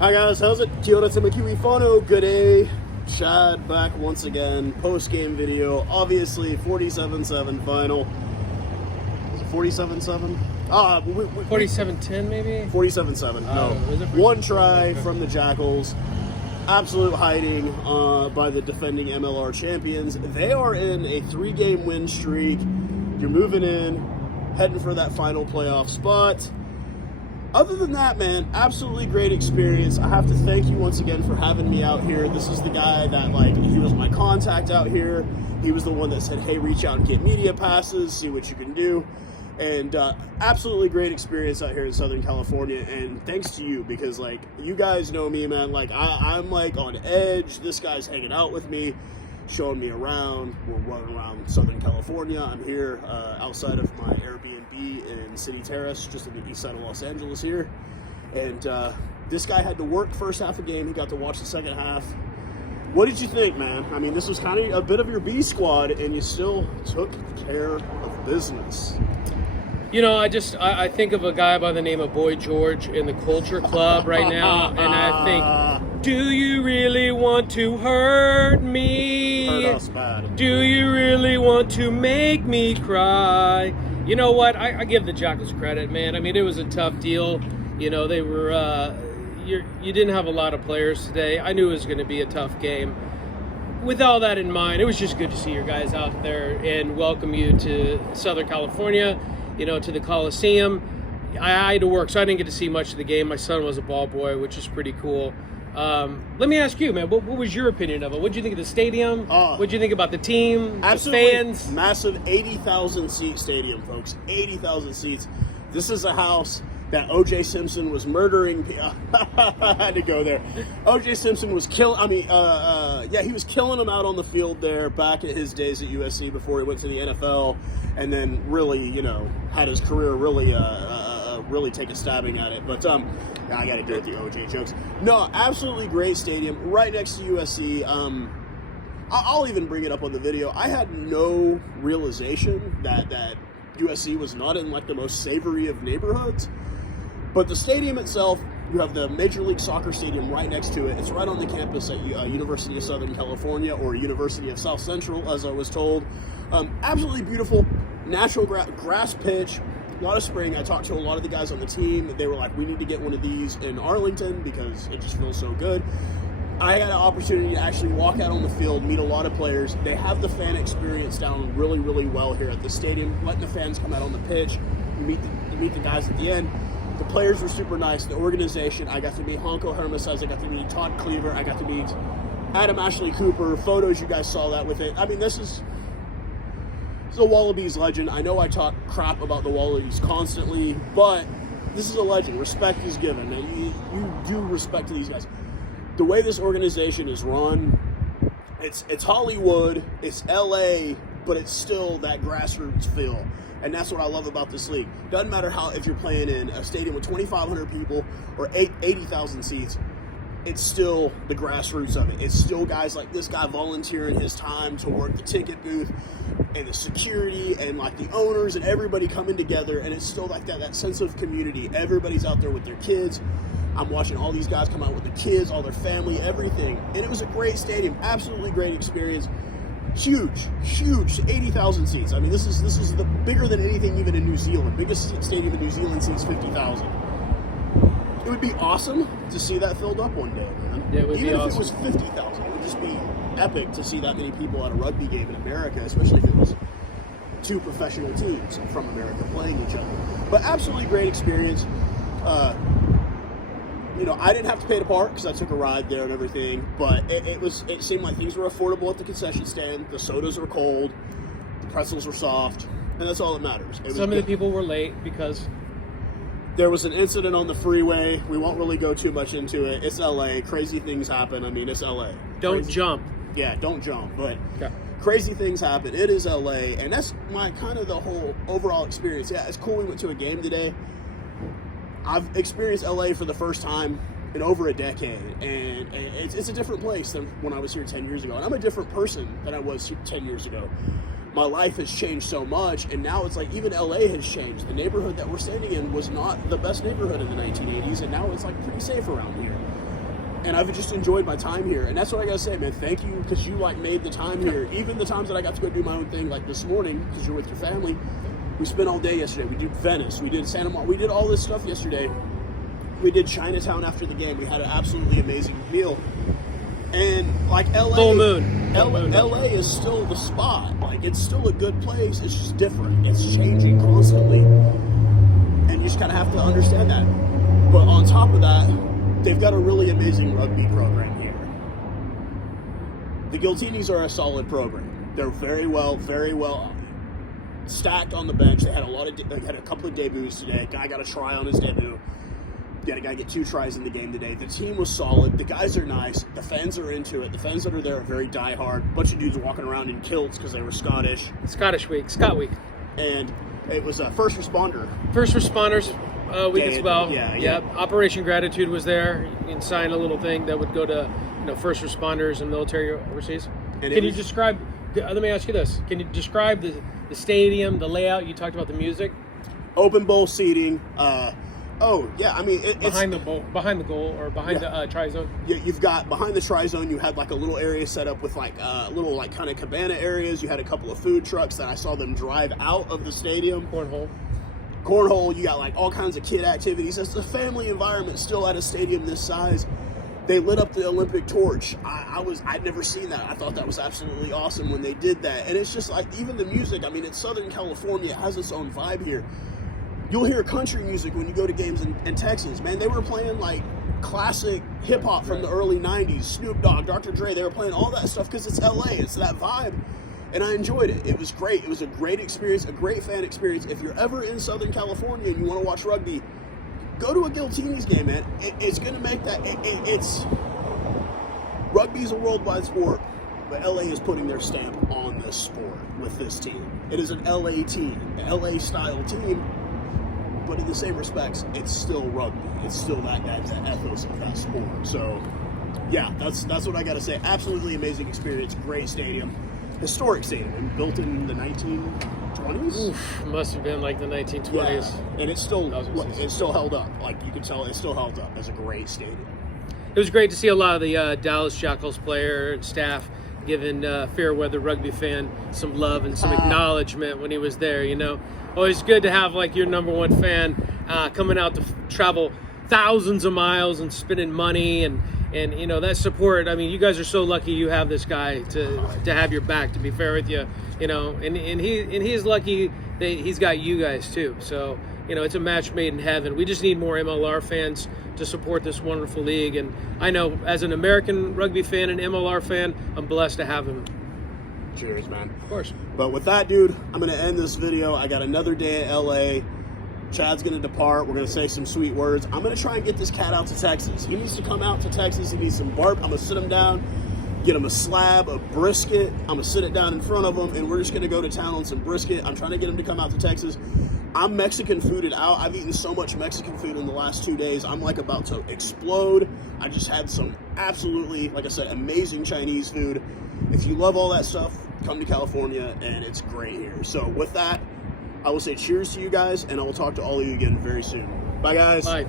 Hi guys, how's it? Kia ora te kiwi whanau, good day. Chad back once again, post-game video. Obviously, 47-7 final. Is it 47-7? 47-10 maybe? 47-7, no. One try from the Jackals. Absolute hiding by the defending MLR champions. They are in a 3-game win streak. You're moving in, heading for that final playoff spot. Other than that, man, absolutely great experience. I have to thank you once again for having me out here. This is the guy that, he was my contact out here. He was the one that said, hey, reach out and get media passes, see what you can do. And absolutely great experience out here in Southern California. And thanks to you, because, you guys know me, man. I'm, on edge. This guy's hanging out with me, showing me around. We're running around Southern California. I'm here outside of my Airbnb in City Terrace, just on the east side of Los Angeles here. And this guy had to work first half of the game. He got to watch the second half. What did you think, man? I mean, this was kind of a bit of your B squad, and you still took care of business. You know, I think of a guy by the name of Boy George in the Culture Club right now, and I think, do you really want to hurt me? Hurt us bad. Do you really want to make me cry? You know what? I give the Jackals credit, man. I mean, it was a tough deal. You know, they were, you didn't have a lot of players today. I knew it was going to be a tough game. With all that in mind, it was just good to see your guys out there and welcome you to Southern California, to the Coliseum. I had to work, so I didn't get to see much of the game. My son was a ball boy, which is pretty cool. Let me ask you, man, what was your opinion of it? What did you think of the stadium? What did you think about the team, absolutely, the fans? Massive 80,000 seat stadium, folks. 80,000 seats. This is a house that O.J. Simpson was murdering. I had to go there. O.J. Simpson was he was killing them out on the field there back at his days at USC before he went to the NFL, and then really, had his career really take a stabbing at it. But I got to do it, the O.J. jokes. No, absolutely great stadium, right next to USC. I'll even bring it up on the video. I had no realization that USC was not in the most savory of neighborhoods. But the stadium itself, you have the Major League Soccer stadium right next to it. It's right on the campus at University of Southern California, or University of South Central, as I was told. Absolutely beautiful, natural grass pitch, a lot of spring. I talked to a lot of the guys on the team. They were like, we need to get one of these in Arlington because it just feels so good. I had an opportunity to actually walk out on the field, meet a lot of players. They have the fan experience down really, really well here at the stadium, letting the fans come out on the pitch, meet the guys at the end. The players were super nice. The organization, I got to meet Honko Hermesaz, I got to meet Todd Cleaver, I got to meet Adam Ashley Cooper. Photos, you guys saw that with it. I mean, this is a Wallabies legend. I know I talk crap about the Wallabies constantly, but this is a legend. Respect is given, and you do respect to these guys. The way this organization is run, it's Hollywood, it's LA, but it's still that grassroots feel. And that's what I love about this league. Doesn't matter if you're playing in a stadium with 2,500 people or 80,000 seats, it's still the grassroots of it. It's still guys like this guy volunteering his time to work the ticket booth and the security and the owners and everybody coming together. And it's still that sense of community. Everybody's out there with their kids. I'm watching all these guys come out with the kids, all their family, everything. And it was a great stadium. Absolutely great experience. Huge, 80,000 seats. I mean, this is the bigger than anything even in New Zealand. Biggest stadium in New Zealand seats 50,000. It would be awesome to see that filled up one day, man. Yeah, it would even be if awesome. It was 50,000, it would just be epic to see that many people at a rugby game in America, especially if it was two professional teams from America playing each other. But absolutely great experience. I didn't have to pay to park because I took a ride there and everything, but it seemed like things were affordable at the concession stand. The sodas were cold, the pretzels were soft, and that's all that matters. Some of the people were late because there was an incident on the freeway. We won't really go too much into it. It's LA. Crazy things happen. I mean, it's LA. Don't jump. Yeah, don't jump. But okay. Crazy things happen. It is LA, and that's my kind of the whole overall experience. Yeah, it's cool we went to a game today. I've experienced LA for the first time in over a decade, and it's a different place than when I was here 10 years ago. And I'm a different person than I was 10 years ago. My life has changed so much, and now it's even LA has changed. The neighborhood that we're standing in was not the best neighborhood in the 1980s, and now it's pretty safe around here. And I've just enjoyed my time here. And that's what I gotta say, man. Thank you, because you like made the time here. Even the times that I got to go do my own thing, like this morning, because you're with your family. We spent all day yesterday. We did Venice. We did Santa Monica. We did all this stuff yesterday. We did Chinatown after the game. We had an absolutely amazing meal. And like LA, Full moon. LA is still the spot. Like, it's still a good place. It's just different. It's changing constantly. And you just kind of have to understand that. But on top of that, they've got a really amazing rugby program here. The Giltinis are a solid program. They're very well stacked on the bench. They had a couple of debuts today. Guy got a try on his debut. You had a guy get 2 tries in the game today. The team was solid. The guys are nice. The fans are into it. The fans that are there are very diehard. Bunch of dudes walking around in kilts because they were Scottish. Scott Week. And it was a first responder. First responders week as well. Yeah. Operation Gratitude was there. You can sign a little thing that would go to first responders and military overseas. And Can you describe? Let me ask you this: can you describe the stadium, the layout? You talked about the music. Open bowl seating. I mean, it's behind the goal, or behind the tri-zone. Yeah, you've got behind the tri-zone. You had like a little area set up with like little like kind of cabana areas. You had a couple of food trucks that I saw them drive out of the stadium. Cornhole. You got like all kinds of kid activities. It's a family environment still at a stadium this size. They lit up the Olympic torch. I'd never seen that. I thought that was absolutely awesome when they did that. And it's just like, even the music. I mean, it's Southern California. It has its own vibe here. You'll hear country music when you go to games in Texas. Man, they were playing like classic hip hop from the early 90s. Snoop Dogg, Dr. Dre, they were playing all that stuff because it's LA. It's that vibe. And I enjoyed it. It was great. It was a great experience, a great fan experience. If you're ever in Southern California and you want to watch rugby, go to a Giltinis game, man. It's going to make that. Rugby's a worldwide sport, but LA is putting their stamp on this sport with this team. It is an LA team, an LA style team, but in the same respects, it's still rugby. It's still that ethos of that sport. So, yeah, that's what I got to say. Absolutely amazing experience. Great stadium. Historic stadium, built in the 1920s. Oof, must have been like the 1920s. Yeah. And it's still held up. Like, you can tell, it's still held up as a great stadium. It was great to see a lot of the Dallas Jackals player and staff giving Fairweather Rugby fan some love and some acknowledgement when he was there. Always good to have like your number one fan coming out to travel thousands of miles and spending money and that support. I mean, you guys are so lucky you have this guy to have your back, to be fair with you, and he's lucky that he's got you guys too. So, it's a match made in heaven. We just need more MLR fans to support this wonderful league. And I know as an American rugby fan and MLR fan, I'm blessed to have him. Cheers, man. Of course. But with that, dude, I'm going to end this video. I got another day at LA. Chad's going to depart. We're going to say some sweet words. I'm going to try and get this cat out to Texas. He needs to come out to Texas. He needs some barb. I'm going to sit him down, get him a slab of brisket. I'm going to sit it down in front of him, and we're just going to go to town on some brisket. I'm trying to get him to come out to Texas. I'm Mexican fooded out. I've eaten so much Mexican food in the last 2 days. I'm like about to explode. I just had some absolutely, like I said, amazing Chinese food. If you love all that stuff, come to California, and it's great here. So with that, I will say cheers to you guys, and I will talk to all of you again very soon. Bye, guys. Bye.